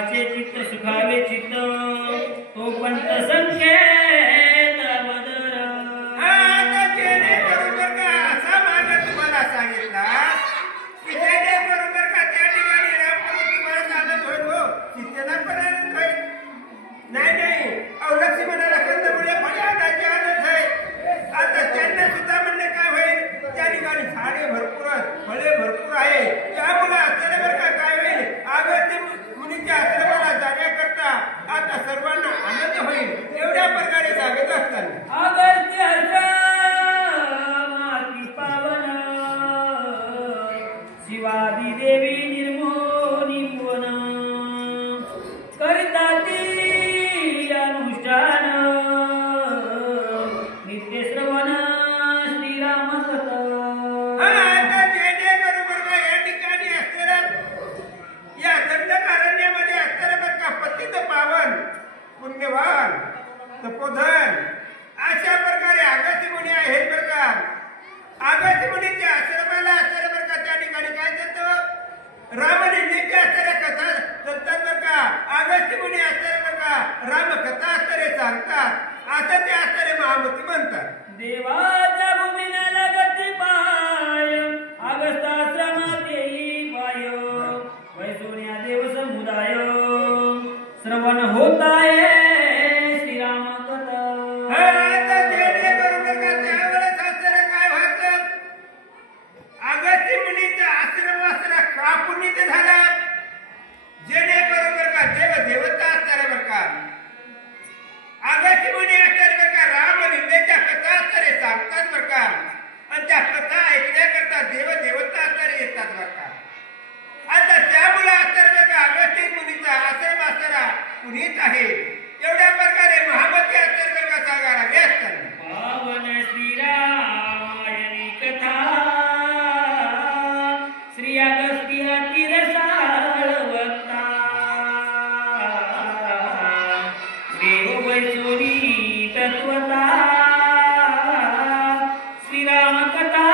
सुखाचे चित्त सुखावे चित्त तो पंत संकेत बदल आता जेणे बरोबर का असा मार्ग तुम्हाला सांगितला की जेणे बरोबर का त्या ठिकाणी रामप्रभू तुम्हाला चालत होईल हो चित्तनापर्यंत होईल नाही अवलक्षी म्हणाला कंदमुळे फळे आणायचे आनंद आहे आता त्यांना सुद्धा म्हणणे काय होईल त्या ठिकाणी झाडे भरपूर फळे भरपूर आहे त्यामुळे असल्यावर काय होईल अगस्त्य मुनीच्या आश्रमाला जाण्याकरता आता सर्वांना आनंद होईल एवढ्या प्रकारे सांगत असताना अगस्त्य माती पावन शिवादी देवी निर्मोनी भुवन करिताती अनुष्ठान नित्य श्रवण श्रीराम कथा आता जेणे बरोबर का या ठिकाणी असलेल्या या दंडकारण्यामध्ये असणाऱ्या का पतित पावन पुण्यवान तपोधन अशा प्रकारे अगस्त्य मुनी आहेत बरं का अगस्त्य मुनीच्या आश्रमाला असणाऱ्या बरं का त्या ठिकाणी काय जातं रामलिंगेच्या असणाऱ्या कथा सांगतात बरं का अगस्त्य मुनी असणाऱ्या बरं का रामकथा असणारे सांगतात असं ते असणारे महामती म्हणतात देवाच्या भूमीला लगती पाय अगस्ताश्रमात येई पाय वैसोन्या देव समुदाय श्रवण होत आहे श्रीराम कथा आता जेणे बरोबर का त्यावेळेस असणारे काय व्हायचं अगस्त्य मुनीचा आश्रम असणारा का पुनीत झाला जेणे बरोबर का देवता असणारे बरं का अगस्त्य मुनी असणारे बरं का रामलिंगेच्या कथा असणारे सांगतात बरं का आणि त्या कथा ऐकण्याकरता देवता असणारे येतात बरं का आता त्यामुळे असणारे का अगस्त्य मुनीचा आश्रम असणारा पुनीत आहे एवढ्या प्रकारे महामती असणारे का सांगा लागले असताना पावन श्रीरामायणी कथा श्री अगस्त्य तीरसाळ वक्ता देव वैसोनी तत्वता श्रीराम कथा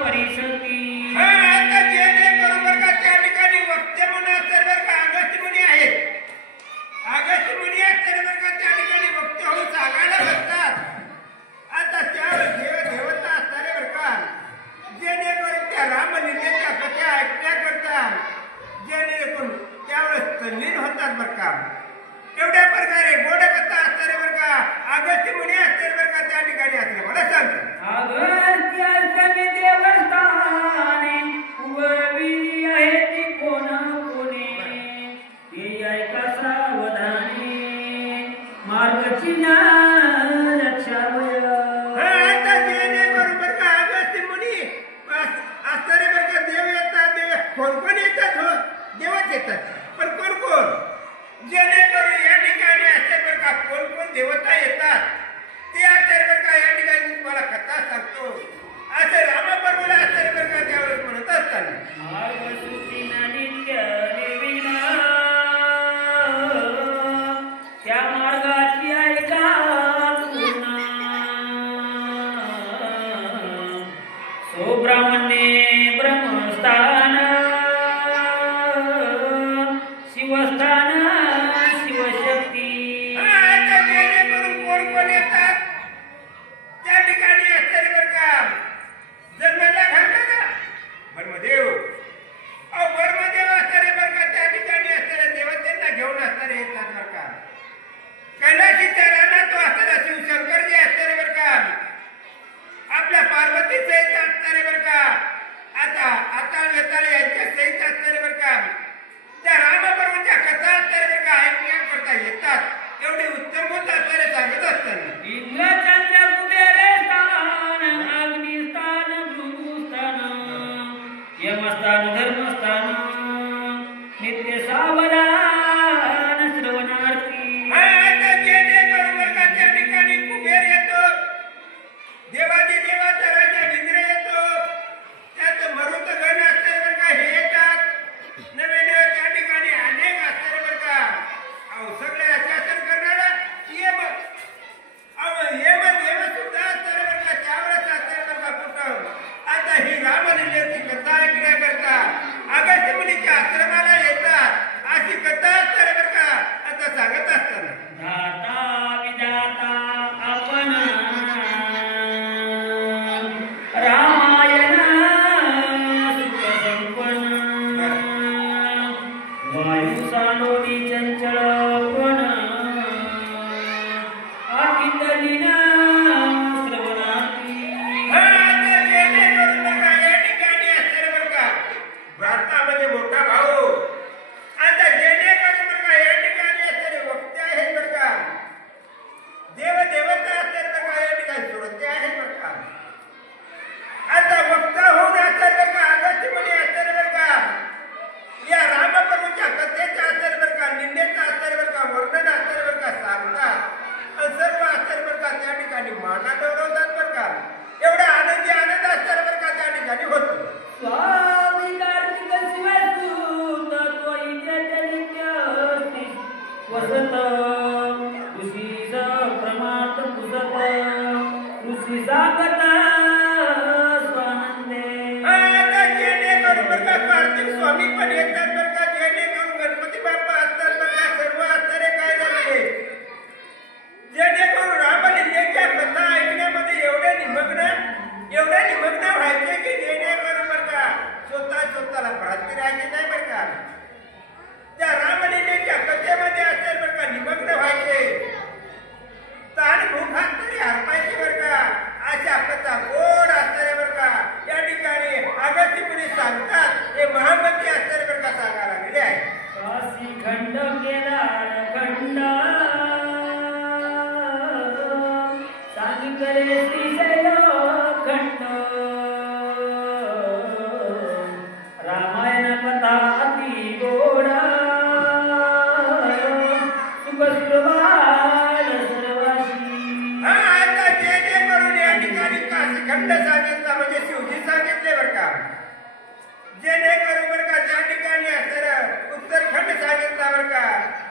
परिषदी आता जेणे बरोबर का त्या ठिकाणी वक्ते म्हणून असणारे का अगस्त्य मुनी आहेत अगस्त्य मुनी असणारे का त्या ठिकाणी वक्ते होऊन सांगायला बसतात आता त्या देवता असणारे बरं का जेणेकरून त्या रामलिंगेच्या कथा ऐकण्याकरता जेणेकरून त्यावेळेस तल्लीन होतात बरं का एवढ्या प्रकारे गोड कथा असणारे बरं का अगस्त्य मुनी असणारे बरं का त्या ठिकाणी असले मला सांगतात अगस्त्याश्रमी देवस्थाने उभवी आहे ती कोण कोणे हे ऐका सावधाने मार्गची ना लक्षावय आता जेणे बरोबर का अगस्त्य मुनी असणारे बरं का देव येतात देव कोण येतात हो देवच येतात पण कोण जेणेकरून या ठिकाणी असणारे बरं का कोण देवता येतात ते असणारे बरं का या ठिकाणी तुम्हाला कथा सांगतो असं रामप्रभूला असणारे बरं का त्यावेळेस म्हणत असताना मार्गसूचीना नित्य निर्विघ्न त्या मार्गाची ऐका पूर्ण सुब्रह्मण्ये ब्रह्मस्थान शिवस्थान शिवशक्ती आता जेणेकरून कोण येतात त्या ठिकाणी असणारे बरं का जन्माला घालतात का ब्रह्मदेव ब्रह्मदेव असणारे बरं का त्या ठिकाणी असणाऱ्या देवतेंना घेऊन असणारे येतात बरं का कैलाशीच्या रानात तो असणारा शिवशंकर जे असणारे बरं का आपल्या पार्वतीचे येत असणारे बरं का आता येतात स्वागता स्वानंदे आता जेणेकरून बरं का कार्तिक स्वामी पण येतात बरं का, जेणेकरून गणपती बाप्पा असतात बरं का, सर्व असणारे काय झाले जेणेकरून रामलीलेच्या कथा ऐकण्यामध्ये एवढे निमग्न व्हायचे की जेणेकरून बरं का स्वतःला भ्रांती राहायची नाही बरं का, त्या रामलीलेच्या कथेमध्ये असेल बरं का निमग्न व्हायचे, ताण भूखात तरी हरपायची बरं का, अशा कथा गोड असणारे बरं का या ठिकाणी अगस्त्य मुनी सांगतात, हे महामंत्री असणारे बरं का सांगायला लागले आहे. काशी खंड केला खंड सांगितले श्रीशैल खंड रामायण कथा अति गोडा सुखसुरवाड सर्वाशी. आता जेणेकरून या ठिकाणी काशीखंड सांगितला म्हणजे शिवजी सांगितले बरं का, जेणेकरून बरं का त्या ठिकाणी असणारं उत्तरखंड सांगितला बरं का,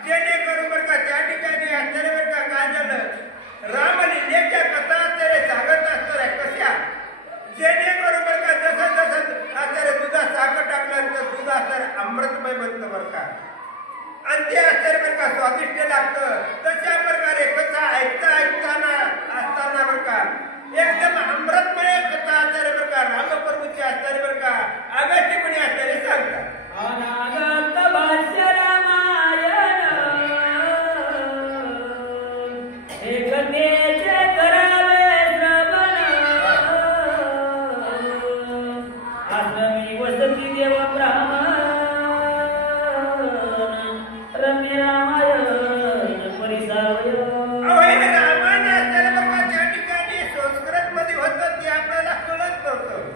जेणेकरून बरं का त्या ठिकाणी असणारे बरं का काय झालं रामलीलेच्या कथा असणारे सांगत असणाऱ्या कशा, जेणेकरून बरं का जसं असणारे दुधात साखर टाकल्यानंतर दूध असणारं अमृतमय बनतं बरं का, आणि ते असणारे बरं का स्वादिष्ट लागतं, तशा प्रकारे कथा ऐकताना असताना बरं का एकदम अमृतमय कथा असणारे बरं का रामप्रभूची असणारे बरं का अगस्त्य मुनी असणारे सांगतात. अनागत भाष्य रामायण हे कथेचे करावे श्रवण आश्रमी वसती देव ब्राह्मण रम्य रामायण परिसावय. रामायण असणारे बरं का त्या ठिकाणी संस्कृत मध्ये होतं ते आपल्याला कळत नव्हतं,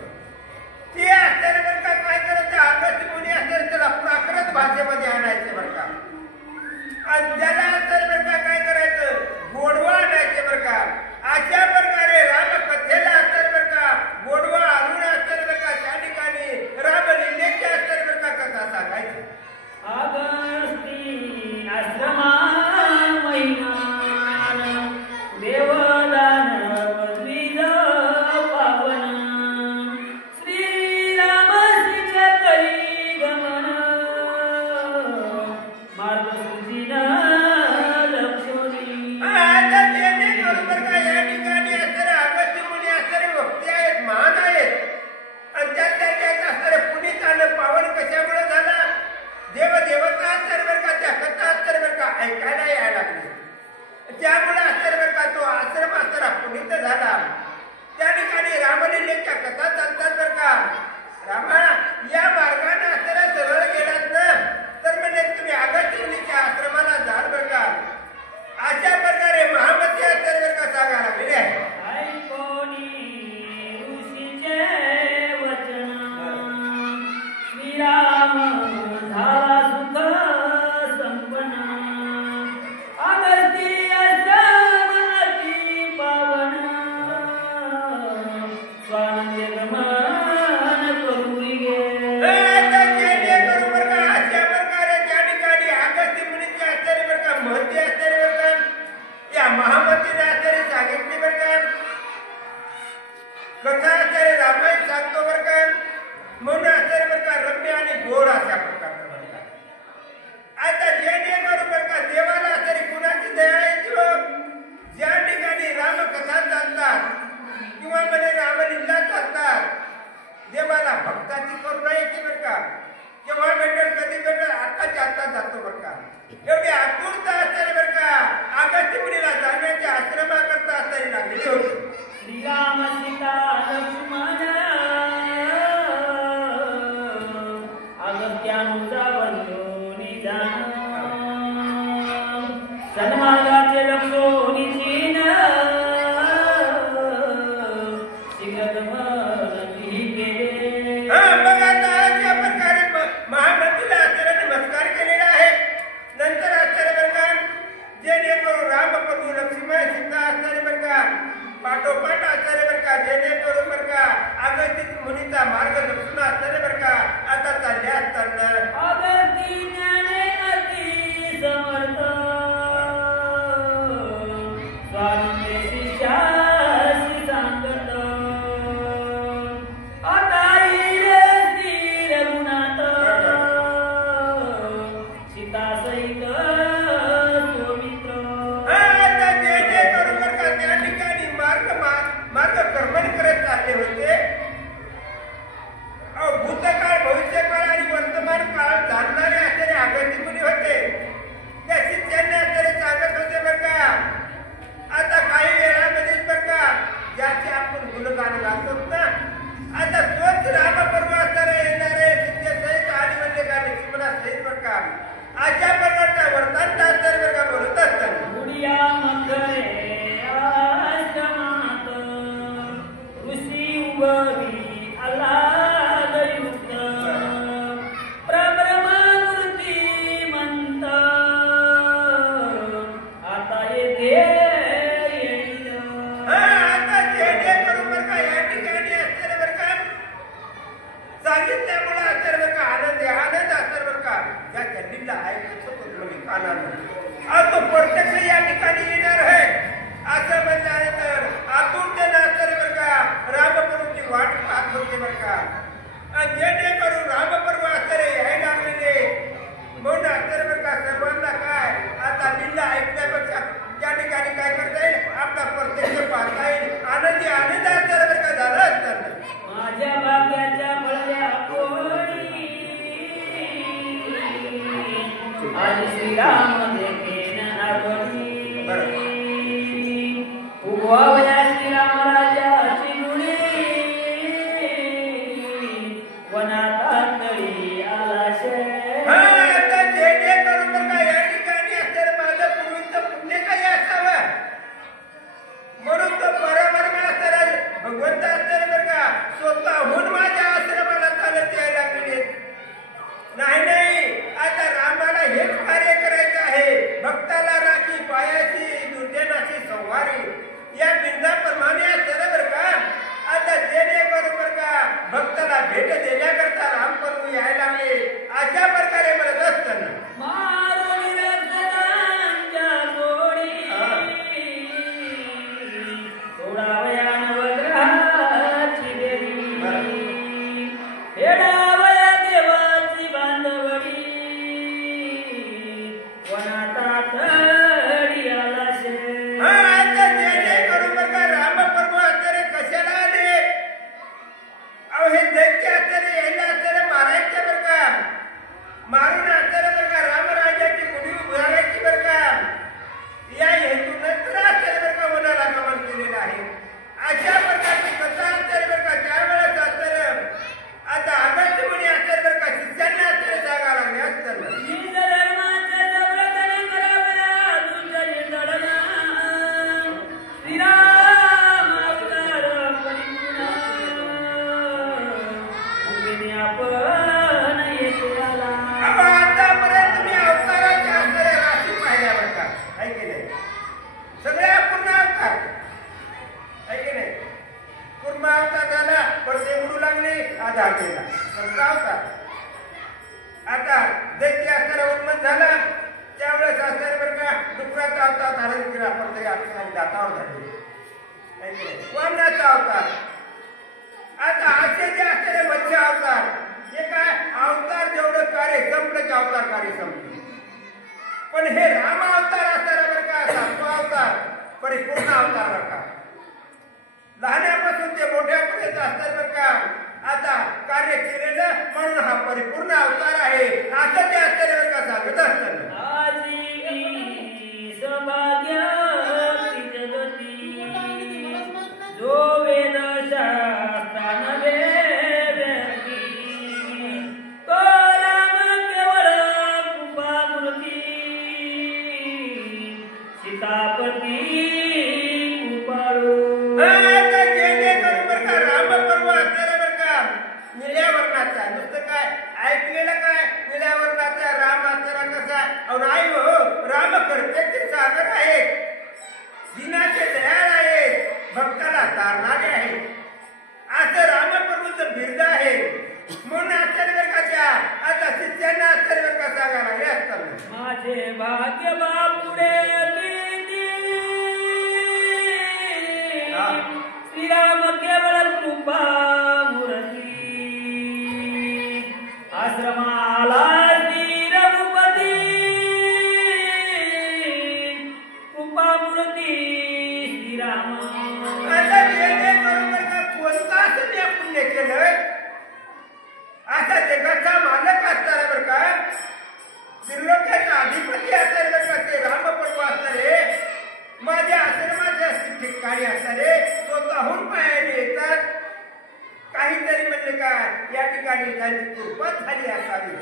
ते असणारे बरं का काय करायचं अगस्त्य मुनी असणारे त्याला प्राकृत भाषेमध्ये आणायचे बरं का, आणि त्याला असणारे बरं का काय करायचं गोडवा आणायचे बरं का, अशा प्रकारे रामकथेला असणारे बरं का गोडवा आणून असणारे बरं का त्या ठिकाणी रामलीलेच्या असणारे बरं का कथा सांगायची. अगस्ती आश्रमा महिमान देवदान द्विज पावन श्रीराम श्रीच्या करी गमन मार्ग सुदिन लक्ष्मी. आता जेणेकरून बरं का या ठिकाणी असणारे अगस्त्य मुनी असणारे वक्ते आहेत, महान आहेत, आणि त्यात असणारे पुनीत आणि पावन कशामुळे झाला, देवदेवता असणारे बरं का त्या कथा असणारे बरं का ऐकायला यायला लागले, त्यामुळे असणारे बरं का तो आश्रम असणारा पुनीत झाला. त्या ठिकाणी रामलीलेच्या कथा चालतात बरं का, रामा या मार्गाने असणारा सरळ गेलात ना तर म्हणजे तुम्ही अगस्त्य मुनीच्या आश्रमाला जाल बरं का, अशा प्रकारे महामती असणारे बरं का सांगायला लागले आहे. ऐकोनी ऋषीचे वचन श्रीराम झाला सुख संपन्न अगस्ती आश्रमाची पावन स्वानंद गमन करूरी गे. आता जेणेकरून बरं का अशा प्रकारे त्या ठिकाणी अगस्त्य मुनीचे असणारे बरं का महती असणारे बरं का या महामतीने असणारे सांगितले बरं का, कथा असणारे रामायण सांगतो बरं का, म्हणून असणारे बरं का रम्य आणि गोड अशा प्रकारचं बरं का. आता जेणेकरून बरं का देवाला असणारी कुणाची दया येते बघ, ज्या ठिकाणी रामकथा चालतात किंवा म्हणजे रामलीला चालतात, देवाला भक्ताची करुणा येते बरं का, केव्हा भेटेल कधी भेटेल आताच्या आता जातो बरं का, एवढी आतुरता असणारी बरं का अगस्त्य मुनीला जाण्याच्या आश्रमाकरता असणारी लागलेली होती. श्रीराम सीता लक्ष्मण अगस्त्यानुजा बंधुनी जाण सन्मार्गाचे लक्षोनी चीन शीघ्रगमनी केले. मग आता अशा प्रकारे महामतीला असणारा नमस्कार केलेला आहे. नंतर असणारे बरं का जेणेकरून रामप्रभू लक्ष्मण सीता असणारे बरं का पाठोपाठ असणारे बरं का, जेणेकरून बरं का अगस्त्य मुनीचा मार्ग लक्षण असणारे बरं का आता चालले असताना अगस्ती ज्ञाने अति समर्थ स्वानंद शिष्यासी सांग भवी आल्हादयुक्त प्रभ्रममूर्ती मंत आता येते येईल. आता जे करून बरं का या ठिकाणी असतं बरं का सांगितल्यामुळे असतं बरं का आनंद असतं बरं का या कधीला ऐकत होतो म्हणजे कानानं आज तो प्रत्यक्ष या ठिकाणी येणार आहे असं म्हणल्यानंतर आतून ते नाचतं बरं का रामप्रभूची वाट पाहत होते बरं का जे करून रामप्रभू असतं यायला लागलेले म्हणून असतं बरं का सर्वांना काय आता लिल्ला ऐकण्यापेक्षा त्या ठिकाणी काय करता येईल आपला प्रत्यक्ष पाहता येईल आनंद असतं बरं का झालं असतं माझ्या भाग्याच्या फळल्या कोणी आज श्रीराम देखेन आवडी उगवावया श्रीराम राजाची गुणी वनात तळी आलाशे. आता जे करून बरं का या ठिकाणी असतं माझं पूर्वीचं पुण्य काही असावं म्हणून तो परमात्मा असतं भगवंत असतं बरं का स्वतःहून माझ्या आश्रमाला चालत यायला लागले नाही आता रामाला हेच कार्य करायचं आहे भक्ताला राखी पायाची दुर्जनाची संवारी या बिंदाप्रमाणे असतं बरं का आता जे बरोबर का भक्ताला भेट देण्याकरता रामप्रभू यायला लागले अशा प्रकारे म्हणत असताना मारुनी रत्नांच्या जोडी सोडावया नवग्रहाची देवी फेडावया देवाची बांधवडी वनात तळी आलाशे. आता जे बरोबर का रामप्रभू असणारे कशाला आले अहो हे दैत्य असणारे यायला असणारे मारायचे बरं का मारून असणारे बरं का रामराजाची गुढी उभारायची बरं का या हेतूनच तर असणारे बरं का वनाला गमन केलेलं आहे अशा प्रकारची कथा असणारे बरं का त्यावेळेस असणारं आता अगस्त्य मुनी असणारे बरं का शिष्यांना असणारे जागा लागले असताना हिंद धर्माच्या जवळकडे करावया तुझ्या दडना श्रीराम अवतार परिपूर्ण आपण येथे आला. आतापर्यंत तुम्ही अवताराच्या असणाऱ्या राशी पाहिल्या बरं का आहे की नाही सगळे पूर्ण अवतार आहे की नाही पूर्ण अवतार झाला पण ते उडू लागले आधार केला समजा अवतार आता दैत्य असणारा उन्मत झाला त्यावेळेस असणारे बरं का डुकराचा अवतार धारण केला पण ते आपल्याला दातावर झाले आहे की नाही वामनाचा अवतार आता असे जे असणारे मत्स्य अवतार हे काय अवतार जेवढं कार्य संपलं की अवतार कार्य संपलं पण हे राम अवतार असणारा बरं का सातवा अवतार परिपूर्ण अवतार बरं का लहानापासून ते मोठ्यापर्यंत असतात बरं का आता कार्य केलेलं म्हणून हा परिपूर्ण अवतार आहे असं ते असणारे बरं का सांगत असताना आजी सौभाग्याची जगती जो वेद शास्त्रान वेदती तो राम केवळ कृपामूर्ती सीतापती कृपाळू. आता जे करून बरं का रामपर्व असणारा बरं का निळ्या वर्णाचा नुसतं काय ऐकलेलं काय निळ्या वर्णाचा राम असणारा कसा अहो नाही हो राम कर्तव्याचे सागर आहे दिनाचे दयाळ आहे भक्ताला तारणारे आहे असं रामप्रभूचं बिर्द आहे म्हणून असणारे बरं का त्या आता शिष्यांना असणारे बरं का सांगा लागले असताना माझे भाग्य बापुडे श्रीराम केवळ कृपा मूर्ती आश्रमाला श्री रघुपती कृपा मूर्ती श्रीराम. आता जे बरोबर का कोणता असं ते पुण्य केलं असा जगाचा मालक असणारा बरं का त्रिलोक्याचा अधिपती असणारे बरं का ते रामप्रभू असणारे माझ्या आश्रमाच्या ठिकाणी असणारे स्वतःहून पायाने येतात काहीतरी म्हणजे काय या ठिकाणी त्यांची कृपा झाली असावी